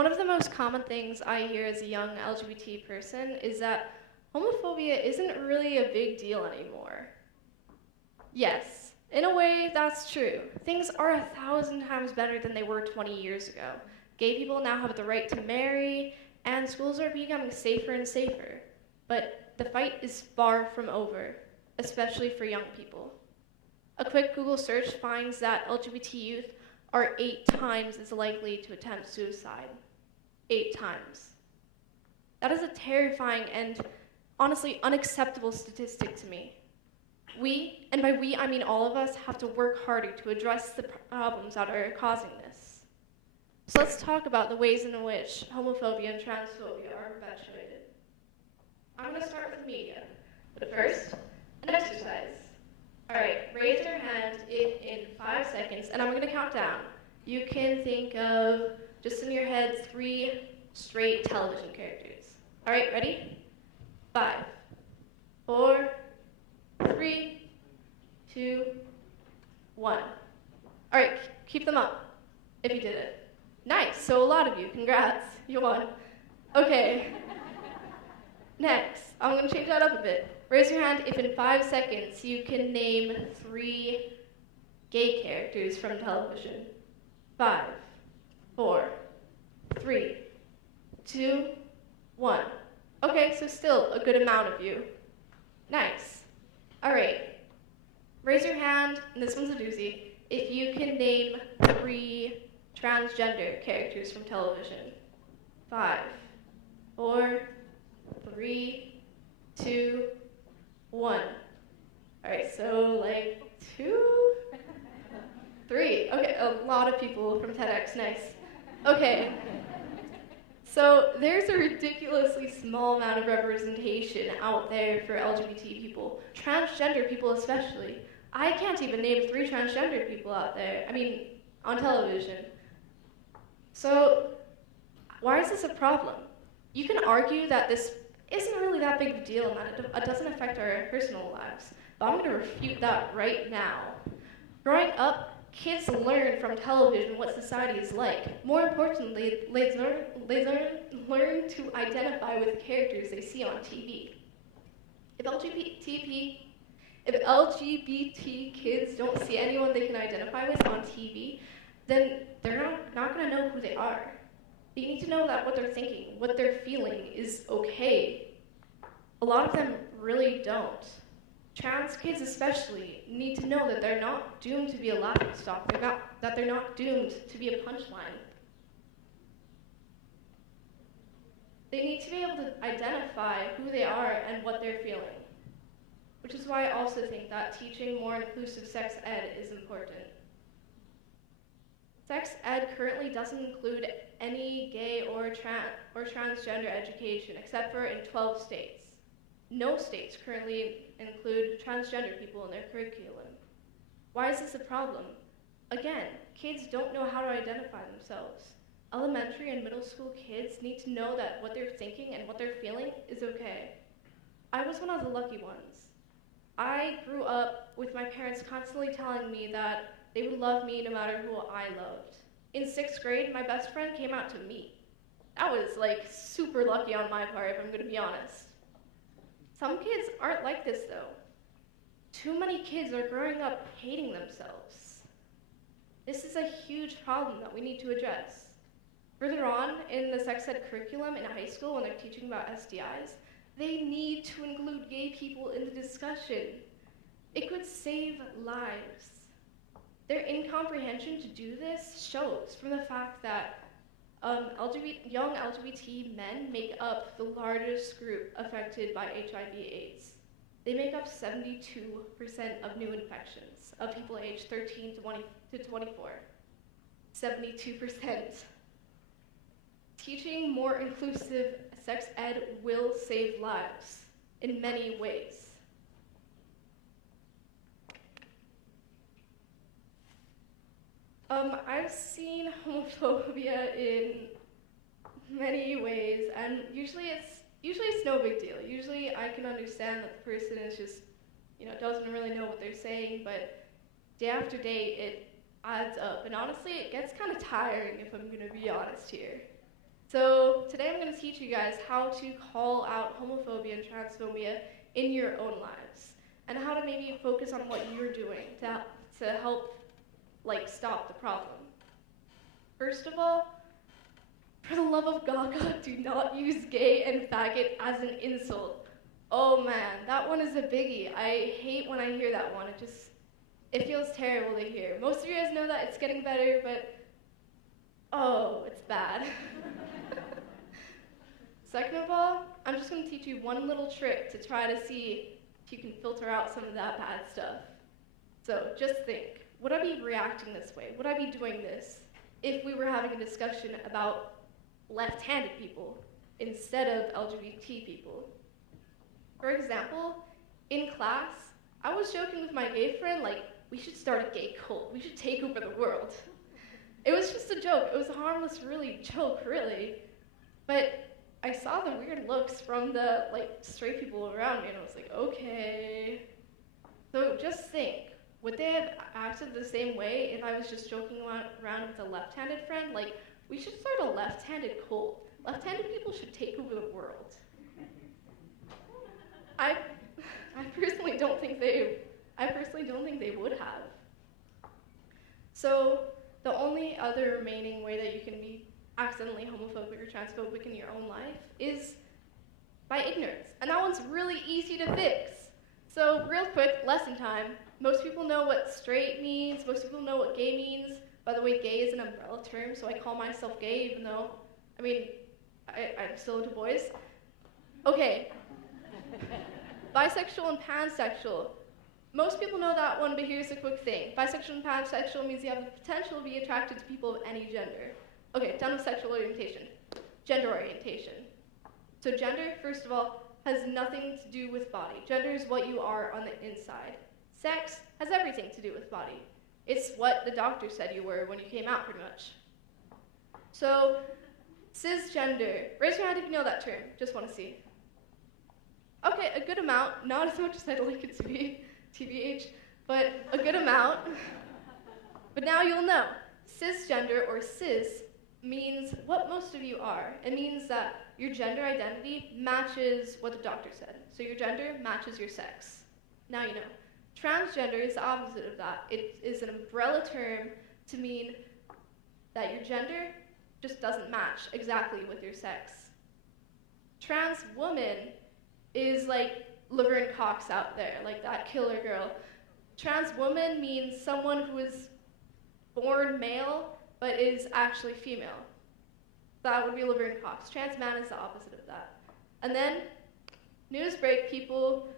One of the most common things I hear as a young LGBT person is that homophobia isn't really a big deal anymore. Yes, in a way, that's true. Things are 1,000 times better than they were 20 years ago. Gay people now have the right to marry, and schools are becoming safer and safer. But the fight is far from over, especially for young people. A quick Google search finds that LGBT youth are 8 times as likely to attempt suicide. 8 times. That is a terrifying and honestly unacceptable statistic to me. We, and by we I mean all of us, have to work harder to address the problems that are causing this. So let's talk about the ways in which homophobia and transphobia are perpetuated. I'm going to start with media, but first, an exercise. Alright, raise your hand if in 5 seconds, and I'm going to count down. You can think of, just in your head, 3 straight television characters. Alright, ready? 5, 4, 3, 2, 1. Alright, keep them up, if you did it. Nice, so a lot of you, congrats, you won. Okay, next, I'm going to change that up a bit. Raise your hand if in 5 seconds you can name 3 gay characters from television. 5, 4, 3, 2, 1. Okay, so still a good amount of you. Nice. All right. Raise your hand, and this one's a doozy, if you can name 3 transgender characters from television. 5, 4, 3, 2, 1. All right, so like 2, 3. Okay, a lot of people from TEDx, nice. Okay. So there's a ridiculously small amount of representation out there for LGBT people, transgender people especially. I can't even name 3 transgender people out there, on television. So why is this a problem? You can argue that this isn't really that big of a deal and that it doesn't affect our personal lives, but I'm going to refute that right now. Growing up, kids learn from television what society is like. More importantly, they learn to identify with characters they see on TV. If LGBT kids don't see anyone they can identify with on TV, then they're not going to know who they are. You need to know that what they're thinking, what they're feeling is okay. A lot of them really don't. Trans kids especially need to know that they're not doomed to be a laughingstock, that they're not doomed to be a punchline. They need to be able to identify who they are and what they're feeling. Which is why I also think that teaching more inclusive sex ed is important. Sex ed currently doesn't include any gay or transgender education except for in 12 states. No states currently include transgender people in their curriculum. Why is this a problem? Again, kids don't know how to identify themselves. Elementary and middle school kids need to know that what they're thinking and what they're feeling is okay. I was one of the lucky ones. I grew up with my parents constantly telling me that they would love me no matter who I loved. In 6th grade, my best friend came out to me. That was super lucky on my part, if I'm gonna be honest. Some kids aren't like this though. Too many kids are growing up hating themselves. This is a huge problem that we need to address. Further on in the sex ed curriculum in high school when they're teaching about STIs, they need to include gay people in the discussion. It could save lives. Their incomprehension to do this shows from the fact that young LGBT men make up the largest group affected by HIV/AIDS. They make up 72% of new infections of people aged 13 to 24. 72%. Teaching more inclusive sex ed will save lives in many ways. I've seen homophobia in many ways, and usually it's no big deal. Usually I can understand that the person is just, doesn't really know what they're saying, but day after day it adds up, and honestly it gets kind of tiring if I'm gonna be honest here. So today I'm going to teach you guys how to call out homophobia and transphobia in your own lives, and how to maybe focus on what you're doing to help stop the problem. First of all, for the love of Gaga, do not use gay and faggot as an insult. Oh man, that one is a biggie. I hate when I hear that one. It feels terrible to hear. Most of you guys know that it's getting better, but oh, it's bad. Second of all, I'm just going to teach you one little trick to try to see if you can filter out some of that bad stuff. So just think, would I be reacting this way? Would I be doing this if we were having a discussion about left-handed people instead of LGBT people? For example, in class, I was joking with my gay friend, we should start a gay cult. We should take over the world. It was just a joke. It was a harmless, joke, really. But I saw the weird looks from the, straight people around me, and I was like, okay. So just think, would they have acted the same way if I was just joking around with a left-handed friend? We should start a left-handed cult. Left-handed people should take over the world. I personally don't think they would have. So the only other remaining way that you can be accidentally homophobic or transphobic in your own life is by ignorance. And that one's really easy to fix. So real quick, lesson time. Most people know what straight means. Most people know what gay means. By the way, gay is an umbrella term, so I call myself gay even though, I'm still into boys. Okay. Bisexual and pansexual. Most people know that one, but here's a quick thing. Bisexual and pansexual means you have the potential to be attracted to people of any gender. Okay, done with sexual orientation. Gender orientation. So gender, first of all, has nothing to do with body. Gender is what you are on the inside. Sex has everything to do with body. It's what the doctor said you were when you came out, pretty much. So, cisgender. Raise your hand if you know that term. Just want to see. Okay, a good amount. Not as much as I'd like it to be, TBH, but a good amount. But now you'll know. Cisgender, or cis, means what most of you are. It means that your gender identity matches what the doctor said. So your gender matches your sex. Now you know. Transgender is the opposite of that. It is an umbrella term to mean that your gender just doesn't match exactly with your sex. Trans woman is like Laverne Cox out there, like that killer girl. Trans woman means someone who is born male but is actually female. That would be Laverne Cox. Trans man is the opposite of that. And then, news break, people,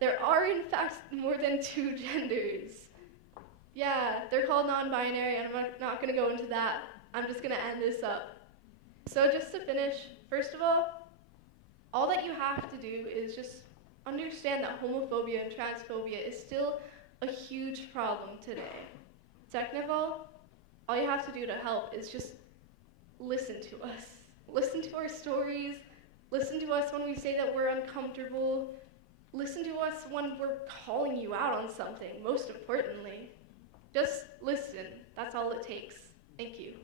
there are in fact more than 2 genders. Yeah, they're called non-binary, and I'm not going to go into that. I'm just going to end this up. So just to finish, first of all that you have to do is just understand that homophobia and transphobia is still a huge problem today. Second of all you have to do to help is just listen to us. Listen to our stories. Listen to us when we say that we're uncomfortable. Listen to us when we're calling you out on something, most importantly. Just listen. That's all it takes. Thank you.